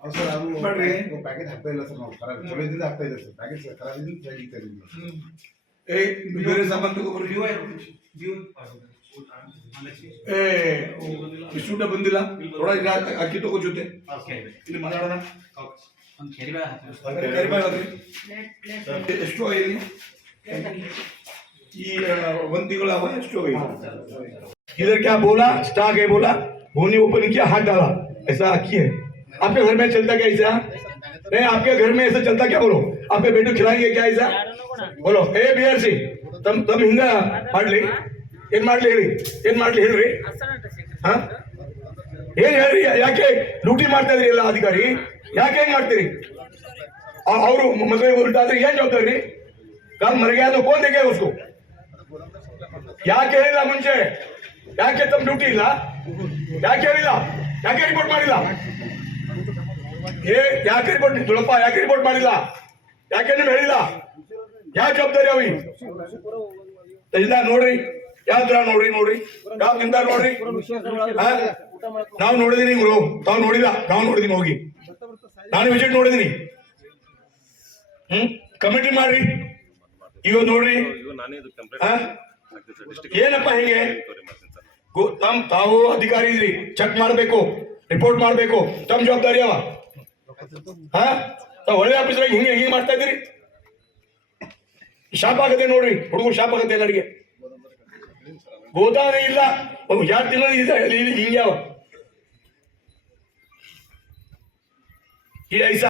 Sir ಅದು ಮಾಡ್ರಿ. Packet ಹಾಕ್ತಾ ಇಲ್ಲ ಸರ್ ನಾವು ಖರಾಬ್ ಚಲೋ ಇದ್ದಿದ್ದು ಹಾಕ್ತಾ ಇದೆ ಸರ್ ಪ್ಯಾಕೆಟ್ ಸರ್ ಖರಾಬ್ ಇದ್ದಿದ್ದು ಸೈಡ್ ಇಡ್ತಾ ಇದ್ದೀವಿ ಏ ಬೇರೆ ಸಾಮಾನು ತಗೋಬರ್ರಿ. ಏ ಬಿಸ್ಕೂಟ ಬಂದಿಲ್ಲ ಥೋಡ ಇಲ್ಲ ಅಕ್ಕಿ ತಗೋ ಜೊತೆ ಇಲ್ಲಿ ಮಾತಾಡೋಣ. ಕರಿಬೇಡ ಎಷ್ಟು ಆಗಿದೆ ಈ ಒಂದು ತಿಂಗಳ ಎಷ್ಟು ಆಗಿದೆ. इधर क्या बोला स्टॉक है बोला होने ऊपर किया हाथ डाला ऐसा अक्की है. आपके घर में चलता क्या ऐसा नहीं आपके घर में ऐसा चलता क्या बोलो आपके बेटे खिलाएंगे क्या ऐसा बोलो ए बियर सी तम तम ಹಿಂಗ ಮಾಡ್ಲಿ ಏನ್ ಮಾಡ್ಲಿ ಹೇಳ್ರಿ ಹಾ ಏನ್ ಹೇಳ್ರಿ ಯಾಕೆ ಲೂಟಿ ಮಾಡ್ತಾ ಇದ್ರಿ ಎಲ್ಲ ಅಧಿಕಾರಿ ಯಾಕೆ ಹೆಂಗ್ ಮಾಡ್ತೀರಿ ಅವರು ಮದುವೆ ಉಲ್ಟಾದ್ರೆ ಏನ್ ಜವಾಬ್ದಾರಿ ಕಾಲ್ ಮರ गया तो कौन देखेगा उसको ಯಾಕೆ ಹೇಳಿಲ್ಲ ಮುಂಚೆ ಯಾಕೆ ತಮ್ಮ ಡ್ಯೂಟಿ ಇಲ್ಲ ಯಾಕೆ ಹೇಳಿಲ್ಲ ಯಾಕೆ ರಿಪೋರ್ಟ್ ಮಾಡಿಲ್ಲ ಯಾಕೆ ರಿಪೋರ್ಟ್ ದೊಡ್ಡಪ್ಪ ಯಾಕೆ ರಿಪೋರ್ಟ್ ಮಾಡಿಲ್ಲ ಯಾಕೆ ನೀವು ಹೇಳಿಲ್ಲ ಯಾಕೆ ಜವಾಬ್ದಾರಿ ಅವಿ ಇಲ್ಲ ನೋಡ್ರಿ ಯಾವ ತರ ನೋಡ್ರಿ ಯಾವ ನಿಂದ ನೋಡ್ರಿ ನಾವು ನೋಡಿದೀನಿ ಗುರು ತಾವು ನೋಡಿಲ್ಲ ನಾವು ನೋಡಿದೀನಿ ಹೋಗಿ ನಾನು ವಿಸಿಟ್ ನೋಡಿದೀನಿ ಕಮಿಟಿ ಮಾಡ್ರಿ ಈಗ ನೋಡ್ರಿ ಏನಪ್ಪ ಹೇಗೆ ತಾವು ಅಧಿಕಾರಿ ಇದ್ರಿ ಚೆಕ್ ಮಾಡ್ಬೇಕು ರಿಪೋರ್ಟ್ ಮಾಡ್ಬೇಕು ತಮ್ಮ ಜವಾಬ್ದಾರಿ ಅವ ಒಳ್ಳೆ ಆಫೀಸರ್ ಹಿಂಗೆ ಮಾಡ್ತಾ ಇದ್ದೀರಿ ಶಾಪ್ ಆಗತ್ತೆ ನೋಡ್ರಿ ಹುಡುಗರು ಶಾಪ್ ಆಗತ್ತೆ ಎಲ್ಲರಿಗೆ ಗೋದಾನೆ ಇಲ್ಲ 2 ತಿಂಗಳು ಹಿಂಗೆ ಯಾವ ಈ ಐಸ